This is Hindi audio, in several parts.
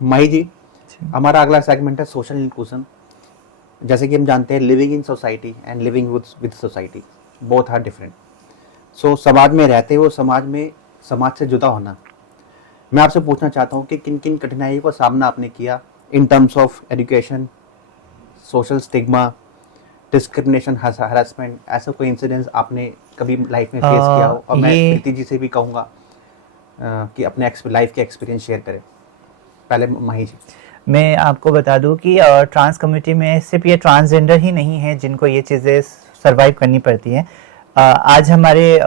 माही जी, हमारा अगला सेगमेंट है सोशल इंक्लूजन। जैसे कि हम जानते हैं living in society and living with society both are different. So समाज में रहते हुए समाज से जुदा होना, मैं आपसे पूछना चाहता हूँ कि किन किन कठिनाइयों का सामना आपने किया in terms of education, social stigma, discrimination, harassment. ऐसा कोई इंसिडेंस आपने कभी लाइफ में फेस किया हो? और मैं ये प्रीति जी से भी कहूँगा कि अपने लाइफ के एक्सपीरियंस शेयर करें। पहले माही जी। मैं आपको बता दूं कि ट्रांस कम्युनिटी में सिर्फ ये ट्रांसजेंडर ही नहीं है जिनको ये चीज़ें सरवाइव करनी पड़ती हैं। आज हमारे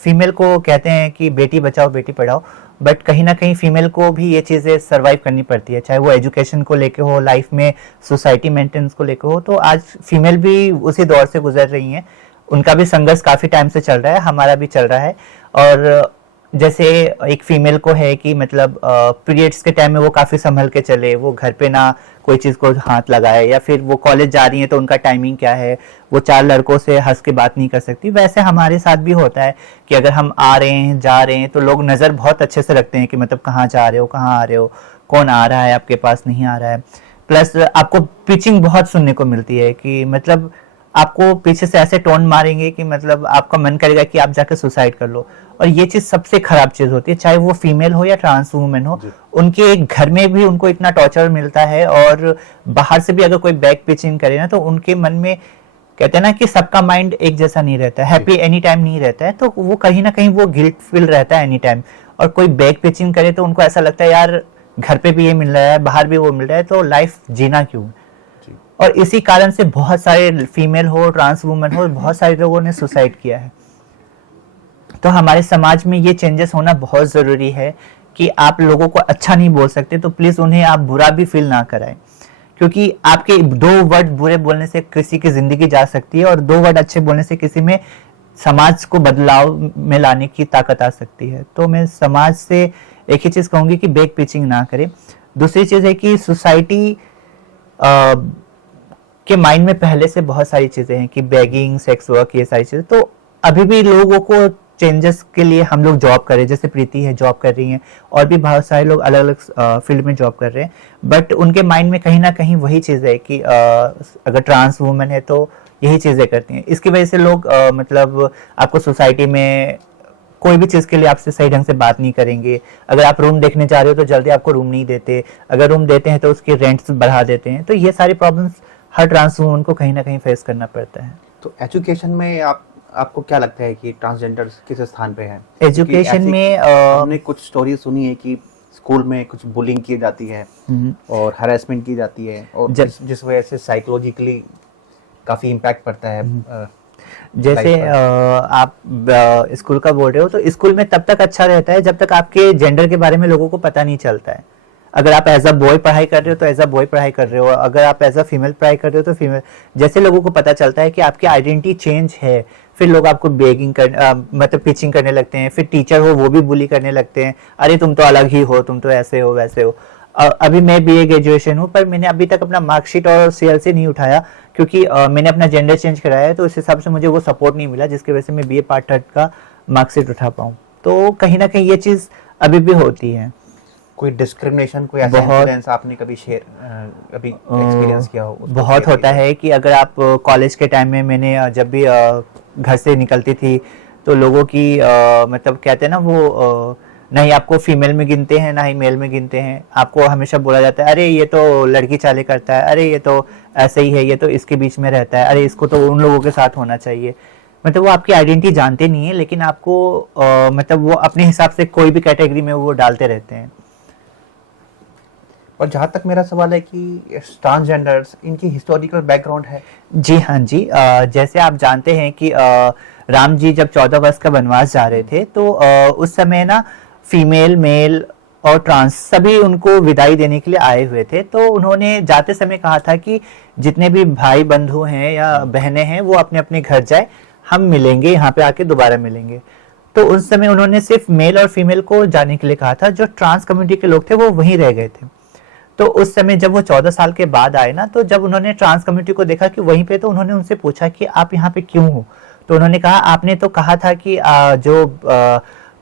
फीमेल को कहते हैं कि बेटी बचाओ बेटी पढ़ाओ, बट कहीं ना कहीं फीमेल को भी ये चीज़ें सरवाइव करनी पड़ती है, चाहे वो एजुकेशन को लेके हो, लाइफ में सोसाइटी मेंटेनेंस को लेके हो। तो आज फीमेल भी उसी दौर से गुजर रही हैं, उनका भी संघर्ष काफ़ी टाइम से चल रहा है, हमारा भी चल रहा है। और जैसे एक फीमेल को है कि मतलब पीरियड्स के टाइम में वो काफ़ी संभल के चले, वो घर पे ना कोई चीज़ को हाथ लगाए, या फिर वो कॉलेज जा रही है तो उनका टाइमिंग क्या है, वो चार लड़कों से हंस के बात नहीं कर सकती। वैसे हमारे साथ भी होता है कि अगर हम आ रहे हैं जा रहे हैं तो लोग नज़र बहुत अच्छे से रखते हैं कि मतलब कहाँ जा रहे हो, कहाँ आ रहे हो, कौन आ रहा है आपके पास, नहीं आ रहा है। प्लस आपको पिचिंग बहुत सुनने को मिलती है कि मतलब आपको पीछे से ऐसे टोन मारेंगे कि मतलब आपका मन करेगा कि आप जाकर सुसाइड कर लो। और ये चीज सबसे खराब चीज होती है, चाहे वो फीमेल हो या ट्रांस वुमेन हो, उनके घर में भी उनको इतना टॉर्चर मिलता है, और बाहर से भी अगर कोई बैक पिचिंग करे ना तो उनके मन में, कहते हैं ना कि सबका माइंड एक जैसा नहीं रहता है, हैप्पी एनी टाइम नहीं रहता है, तो वो कहीं ना कहीं वो गिल्ट फील रहता है एनी टाइम। और कोई बैक पिचिंग करे तो उनको ऐसा लगता है यार घर पे भी ये मिल रहा है, बाहर भी वो मिल रहा है, तो लाइफ जीना क्यों। और इसी कारण से बहुत सारे फीमेल हो, ट्रांस वुमेन हो, बहुत सारे लोगों ने सुसाइड किया है। तो हमारे समाज में ये चेंजेस होना बहुत ज़रूरी है कि आप लोगों को अच्छा नहीं बोल सकते तो प्लीज़ उन्हें आप बुरा भी फील ना कराएं, क्योंकि आपके दो वर्ड बुरे बोलने से किसी की ज़िंदगी जा सकती है, और दो वर्ड अच्छे बोलने से किसी में समाज को बदलाव में लाने की ताकत आ सकती है। तो मैं समाज से एक ही चीज़ कहूँगी कि बैक पिचिंग ना करें। दूसरी चीज़ है कि सोसाइटी के माइंड में पहले से बहुत सारी चीज़ें हैं कि बैगिंग, सेक्स वर्क, ये सारी चीज़ें, तो अभी भी लोगों को चेंजेस के लिए हम लोग जॉब कर रहे हैं, जैसे प्रीति है जॉब कर रही हैं, और भी बहुत सारे लोग अलग अलग फील्ड में जॉब कर रहे हैं, बट उनके माइंड में कहीं ना कहीं वही चीज़ है कि अगर ट्रांस वुमेन है तो यही चीज़ें करती हैं। इसकी वजह से लोग मतलब आपको सोसाइटी में कोई भी चीज़ के लिए आपसे सही ढंग से बात नहीं करेंगे। अगर आप रूम देखने जा रहे हो तो जल्दी आपको रूम नहीं देते, अगर रूम देते हैं तो उसके रेंट्स बढ़ा देते हैं। तो ये सारी प्रॉब्लम्स हर ट्रांस वुमन को कहीं ना कहीं फेस करना पड़ता है। तो एजुकेशन में आपको क्या लगता है कि ट्रांसजेंडर किस स्थान पे है? एजुकेशन में हमने कुछ स्टोरी सुनी है कि स्कूल में कुछ बुलिंग की जाती है और हरासमेंट की जाती है, और जिस वजह से साइकोलॉजिकली काफ़ी इम्पैक्ट पड़ता है। जैसे आप स्कूल का बोल रहे हो, तो स्कूल में तब तक अच्छा रहता है जब तक आपके जेंडर के बारे में लोगों को पता नहीं चलता है। अगर आप एज अ बॉय पढ़ाई कर रहे हो तो एज अ बॉय पढ़ाई कर रहे हो, अगर आप एज अ फीमेल पढ़ाई कर रहे हो तो फीमेल। जैसे लोगों को पता चलता है कि आपकी आइडेंटिटी चेंज है, फिर लोग आपको बेगिंग कर मतलब पिचिंग करने लगते हैं, फिर टीचर हो वो भी बुली करने लगते हैं, अरे तुम तो अलग ही हो, तुम तो ऐसे हो वैसे हो। अभी मैं बीए ग्रेजुएशन हूँ, पर मैंने अभी तक अपना मार्कशीट और सीएलसी नहीं उठाया, क्योंकि मैंने अपना जेंडर चेंज कराया है, तो इस हिसाब से मुझे वो सपोर्ट नहीं मिला जिसकी वजह से मैं बीए पार्ट 3 का मार्कशीट उठा पाऊँ। तो कहीं ना कहीं ये चीज़ अभी भी होती है। कोई डिस्क्रिमिनेशन, कोई ऐसा इंसिडेंस आपने कभी अभी एक्सपीरियंस किया हो? बहुत होता है कि अगर आप कॉलेज के टाइम में, मैंने जब भी घर से निकलती थी तो लोगों की मतलब कहते हैं ना वो ना ही आपको फीमेल में गिनते हैं ना ही मेल में गिनते हैं। आपको हमेशा बोला जाता है अरे ये तो लड़की चाले करता है, अरे ये तो ऐसे ही है, ये तो इसके बीच में रहता है, अरे इसको तो उन लोगों के साथ होना चाहिए। मतलब वो आपकी आइडेंटिटी जानते नहीं है, लेकिन आपको मतलब वो अपने हिसाब से कोई भी कैटेगरी में वो डालते रहते हैं। और जहाँ तक मेरा सवाल है कि ट्रांसजेंडर्स, इनकी हिस्टोरिकल बैकग्राउंड है? जी हाँ जी, जैसे आप जानते हैं कि राम जी जब 14 वर्ष का वनवास जा रहे थे तो उस समय ना फीमेल, मेल और ट्रांस सभी उनको विदाई देने के लिए आए हुए थे। तो उन्होंने जाते समय कहा था कि जितने भी भाई बंधु हैं या बहनें हैं वो अपने अपने घर जाए, हम मिलेंगे, यहाँ पे आके दोबारा मिलेंगे। तो उस समय उन्होंने सिर्फ मेल और फीमेल को जाने के लिए कहा था, जो ट्रांस कम्युनिटी के लोग थे वो वहीं रह गए थे। तो उस समय जब वो 14 साल के बाद आए ना, तो जब उन्होंने ट्रांस कम्युनिटी को देखा कि वहीं पे, तो उन्होंने उनसे पूछा कि आप यहाँ पे क्यों हो। तो उन्होंने कहा आपने तो कहा था कि जो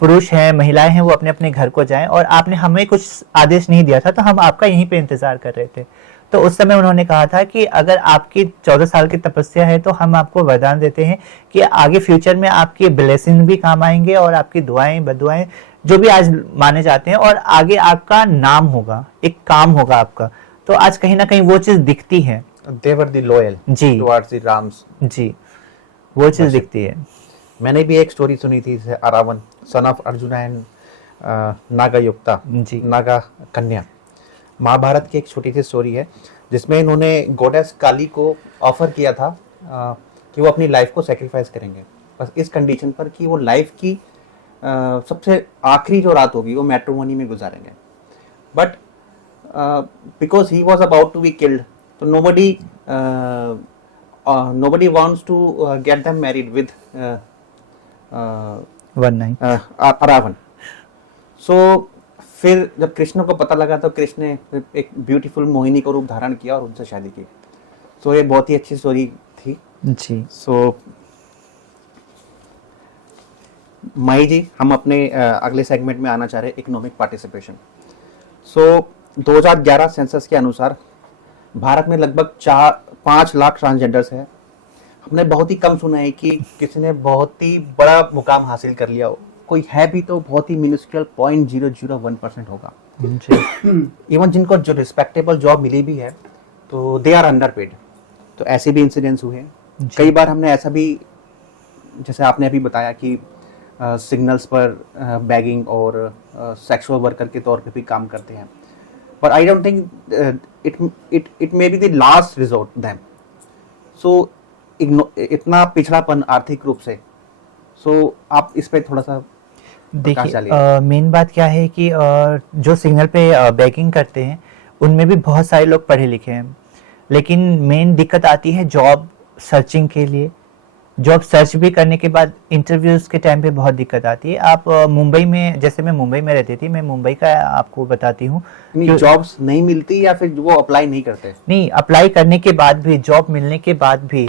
पुरुष हैं महिलाएं हैं वो अपने अपने घर को जाएं, और आपने हमें कुछ आदेश नहीं दिया था तो हम आपका यहीं पे इंतजार कर रहे थे। तो उस समय उन्होंने कहा था कि अगर आपकी 14 साल की तपस्या है तो हम आपको वरदान देते हैं कि आगे फ्यूचर में आपकी ब्लेसिंग भी काम आएंगे, और आपकी दुआएं बदुआएं जो भी आज माने जाते हैं, और आगे आपका नाम होगा, एक काम होगा आपका। तो आज कहीं ना कहीं वो चीज दिखती है। They were the loyal ji towards the Rams. जी, वो चीज दिखती है। मैंने भी एक स्टोरी सुनी थी, Aravan son of Arjun and Naga युक्ता, जी। नागा कन्या। महाभारत की एक छोटी सी स्टोरी है जिसमें इन्होंने गॉडेस काली को ऑफर किया था कि वो अपनी लाइफ को सेक्रीफाइस करेंगे, बस इस कंडीशन पर कि वो लाइफ की सबसे आखिरी जो रात होगी वो मैट्रिमोनी में गुजारेंगे। But because he was about to be killed, तो nobody wants to get them married with one night Ravan. So फिर जब कृष्ण को पता लगा तो कृष्ण ने एक ब्यूटीफुल मोहिनी को रूप धारण किया और उनसे शादी की। सो ये बहुत ही अच्छी स्टोरी थी जी। सो माई जी, हम अपने अगले सेगमेंट में आना चाह रहे हैं, इकोनॉमिक पार्टिसिपेशन। सो 2011 सेंसस के अनुसार भारत में लगभग 5 लाख ट्रांसजेंडर्स हैं। हमने बहुत ही कम सुना है कि किसी ने बहुत ही बड़ा मुकाम हासिल कर लिया हो, कोई है भी तो बहुत ही मिनिस्क्यूल 0.001% होगा। इवन जिनको जो रिस्पेक्टेबल जॉब मिली भी है तो दे आर अंडरपेड। तो ऐसे भी इंसिडेंट्स हुए हैं। कई बार हमने ऐसा भी, जैसे आपने अभी बताया कि सिग्नल्स पर बैगिंग और सेक्सुअल वर्कर के तौर पे भी काम करते हैं, but I don't think it may be the last resort them. So इतना पिछड़ापन आर्थिक रूप से, सो आप इस पे थोड़ा सा देखिए, मेन बात क्या है कि जो सिग्नल पे बैगिंग करते हैं उनमें भी बहुत सारे लोग पढ़े लिखे हैं, लेकिन मेन दिक्कत आती है जॉब सर्चिंग के लिए। जॉब सर्च भी करने के बाद इंटरव्यूज के टाइम पे बहुत दिक्कत आती है। आप मुंबई में, जैसे मैं मुंबई में रहती थी, मैं मुंबई का आपको बताती हूँ, जॉब्स नहीं मिलती या फिर वो अप्लाई नहीं करते? नहीं, अप्लाई करने के बाद भी, जॉब मिलने के बाद भी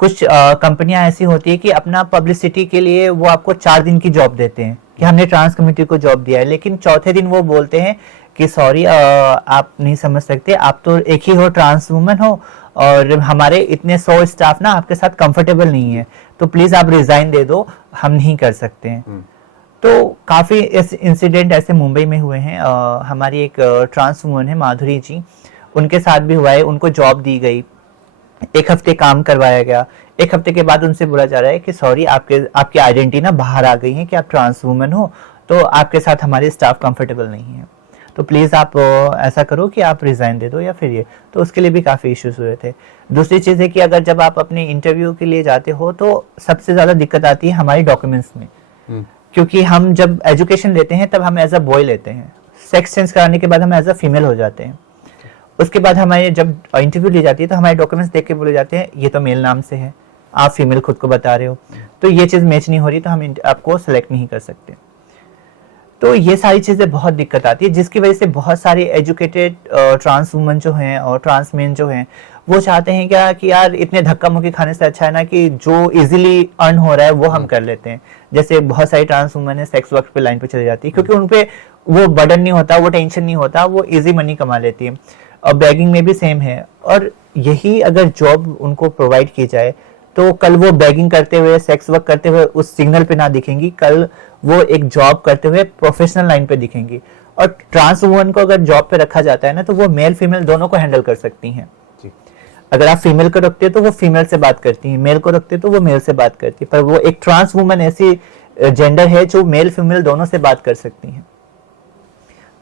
कुछ कंपनियां ऐसी होती है कि अपना पब्लिसिटी के लिए वो आपको 4 दिन की जॉब देते हैं कि हमने ट्रांस कम्युनिटी को जॉब दिया है, लेकिन चौथे दिन वो बोलते हैं कि सॉरी आप नहीं समझ सकते, आप तो एक ही हो, ट्रांस वुमन हो, और हमारे इतने 100 स्टाफ ना आपके साथ कंफर्टेबल नहीं है, तो प्लीज आप रिजाइन दे दो, हम नहीं कर सकते हैं। तो काफी इंसिडेंट ऐसे मुंबई में हुए हैं। हमारी एक ट्रांस वुमन है माधुरी जी, उनके साथ भी हुआ है। उनको जॉब दी गई, 1 हफ्ते काम करवाया गया, 1 हफ्ते के बाद उनसे बोला जा रहा है कि सॉरी आपकी आइडेंटिटी ना बाहर आ गई है कि आप ट्रांस वुमन हो, तो आपके साथ हमारे स्टाफ कंफर्टेबल नहीं है, तो प्लीज आप ऐसा करो कि आप रिजाइन दे दो या फिर ये। तो उसके लिए भी काफी इश्यूज हुए थे। दूसरी चीज है कि अगर जब आप अपने इंटरव्यू के लिए जाते हो तो सबसे ज्यादा दिक्कत आती है हमारी डॉक्यूमेंट्स में, क्योंकि हम जब एजुकेशन लेते हैं तब हम एज अ बॉय लेते हैं, सेक्स चेंज कराने के बाद हम एज अ फीमेल हो जाते हैं। उसके बाद हमारे जब इंटरव्यू ली जाती है तो हमारे डॉक्यूमेंट्स देख के बोले जाते हैं ये तो मेल नाम से है, आप फीमेल खुद को बता रहे हो, तो ये चीज मैच नहीं हो रही, तो हम आपको सेलेक्ट नहीं कर सकते। तो ये सारी चीजें बहुत दिक्कत आती है, जिसकी वजह से बहुत सारे एजुकेटेड ट्रांस वुमन जो हैं और ट्रांस मेन जो हैं वो चाहते हैं क्या कि यार इतने धक्का मुक्की खाने से अच्छा है ना कि जो इजीली अर्न हो रहा है वो हम कर लेते हैं। जैसे बहुत सारी ट्रांस वुमन है सेक्स वर्क पे लाइन पे चली जाती है, क्योंकि उनपे वो बर्डन नहीं होता, वो टेंशन नहीं होता, वो इजी मनी कमा लेती है। और बैगिंग में भी सेम है। और यही अगर जॉब उनको प्रोवाइड की जाए तो कल वो बैगिंग करते हुए, सेक्स वर्क करते हुए उस सिग्नल पे ना दिखेंगी, कल वो एक जॉब करते हुए प्रोफेशनल लाइन पे दिखेंगी। और ट्रांस वुमन को अगर जॉब पे रखा जाता है ना तो वो मेल फीमेल दोनों को हैंडल कर सकती हैं। अगर आप फीमेल को रखते हो तो वो फीमेल से बात करती है, मेल को रखते हो तो वो मेल से बात करती है, पर वो एक ट्रांस वुमन ऐसी जेंडर है जो मेल फीमेल दोनों से बात कर सकती है।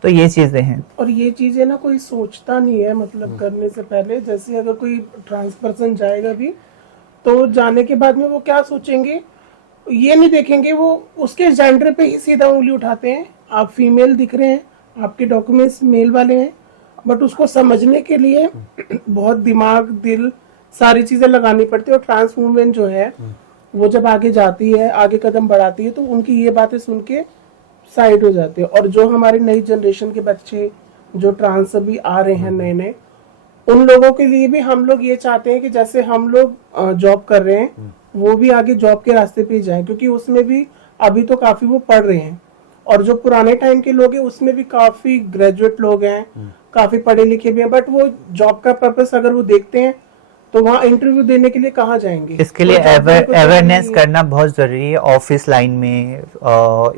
तो ये चीजें हैं। और ये चीजें ना कोई सोचता नहीं है, मतलब करने से पहले। जैसे अगर कोई ट्रांस पर्सन जाएगा भी तो जाने के बाद में वो क्या सोचेंगे, ये नहीं देखेंगे, वो उसके जेंडर पे ही सीधा उंगली उठाते हैं। आप फीमेल दिख रहे हैं, आपके डॉक्यूमेंट्स मेल वाले हैं, बट उसको समझने के लिए बहुत दिमाग, दिल, सारी चीजें लगानी पड़ती है। और ट्रांस वुमेन जो है वो जब आगे जाती है, आगे कदम बढ़ाती है, तो उनकी ये बातें सुन के साइड हो जाते हैं। और जो हमारी नई जनरेशन के बच्चे जो ट्रांस अभी आ रहे हैं नए नए, उन लोगों के लिए भी हम लोग ये चाहते हैं कि जैसे हम लोग जॉब कर रहे हैं वो भी आगे जॉब के रास्ते पे जाएं, क्योंकि उसमें भी अभी तो काफी वो पढ़ रहे हैं। और जो पुराने टाइम के लोग हैं उसमें भी काफी ग्रेजुएट लोग हैं, काफी पढ़े लिखे भी हैं, बट वो जॉब का पर्पस अगर वो देखते हैं तो वहाँ इंटरव्यू देने के लिए कहाँ जाएंगे? इसके लिए वो job का कुछ अवेयरनेस नहीं है। करना बहुत जरूरी है। ऑफिस लाइन में,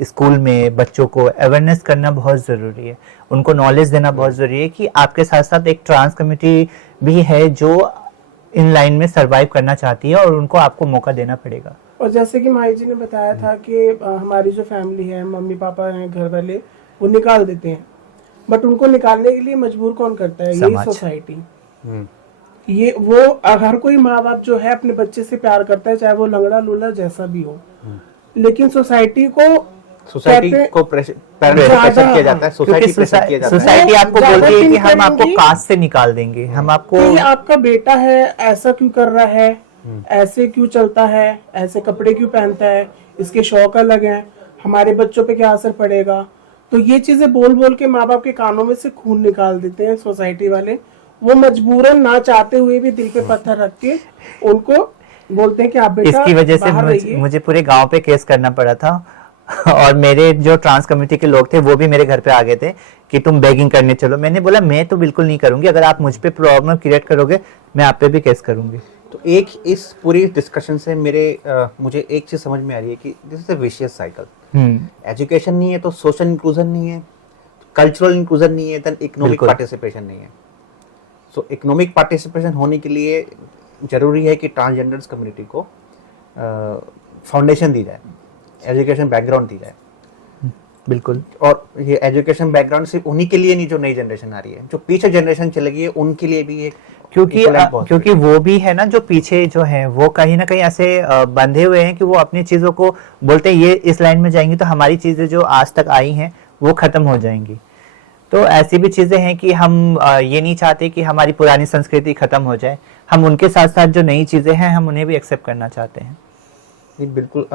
स्कूल में बच्चों को अवेयरनेस करना बहुत जरूरी है, उनको नॉलेज देना बहुत जरूरी है कि आपके साथ साथ एक ट्रांस कम्युनिटी भी है जो इन लाइन में सरवाइव करना चाहती है और उनको आपको मौका देना पड़ेगा। और जैसे कि माई जी ने बताया था कि हमारी जो फैमिली है, मम्मी पापा हैं, घर वाले, वो निकाल देते हैं, बट उनको निकालने के लिए मजबूर कौन करता है? यही समाज। सोसाइटी। हम्म, ये वो हर कोई माँ बाप जो है अपने बच्चे से प्यार करता है, चाहे वो लंगड़ा लूला जैसा भी हो, लेकिन सोसाइटी को सोसाइटी कहते हैं- को पेरेंट्स प्रेशर ज्यादा- किया जाता है, सोसाइटी क्योंकि प्रेशर किया जाता है। सोसाइटी वो आपको ज्यादा बोलती है कि think हम आपको करेंगी। कास्ट से निकाल देंगे, हम आपको कि ये आपका बेटा है, ऐसा क्यों कर रहा है, ऐसे क्यों चलता है, ऐसे कपड़े क्यों पहनता है, इसके शौक अलग हैं, हमारे बच्चों पे क्या असर पड़ेगा? तो ये चीजें बोल बोल के माँ बाप के कानों में से खून निकाल देते हैं सोसाइटी वाले। वो मजबूरन ना चाहते हुए भी दिल पे पत्थर रख के उनको बोलते हैं कि आप बेटा इसकी वजह से बाहर रहिए। मुझे पूरे गांव पे केस करना पड़ा था और मेरे जो ट्रांस कम्युनिटी के लोग थे वो भी मेरे घर पे आ गए थे कि तुम बेगिंग करने चलो। मैंने बोला मैं तो बिल्कुल नहीं करूंगी, अगर आप मुझ पे प्रॉब्लम क्रिएट करोगे मैं आप पे भी केस करूंगी। तो एक इस पूरी डिस्कशन से मुझे एक चीज समझ में आ रही है कि this is a vicious cycle. Education नहीं है तो सोशल इंक्लूजन नहीं है, कल्चरल इंक्लूजन नहीं है, देन इकोनॉमिक बिल्कुल। पार्टिसिपेशन नहीं है। सो इकोनॉमिक पार्टिसिपेशन होने के लिए जरूरी है कि ट्रांसजेंडर्स कम्युनिटी को फाउंडेशन दी जाए, एजुकेशन बैकग्राउंड दी जाए। बिल्कुल। और ये एजुकेशन बैकग्राउंड सिर्फ उन्हीं के लिए नहीं जो नई जनरेशन आ रही है, जो पीछे जनरेशन चलेगी है उनके लिए भी एक क्योंकि equivalent बहुत क्योंकि वो भी है ना जो पीछे जो है वो कहीं ना कहीं ऐसे बंधे हुए हैं कि वो अपनी चीजों को बोलते हैं ये इस लाइन में जाएंगी तो हमारी चीजें जो आज तक आई हैं वो खत्म हो जाएंगी। तो ऐसी भी चीजें हैं कि हम ये नहीं चाहते कि हमारी पुरानी संस्कृति खत्म हो जाए, हम उनके साथ साथ जो नई चीजें हैं हम उन्हें भी एक्सेप्ट करना चाहते हैं। ये बिल्कुल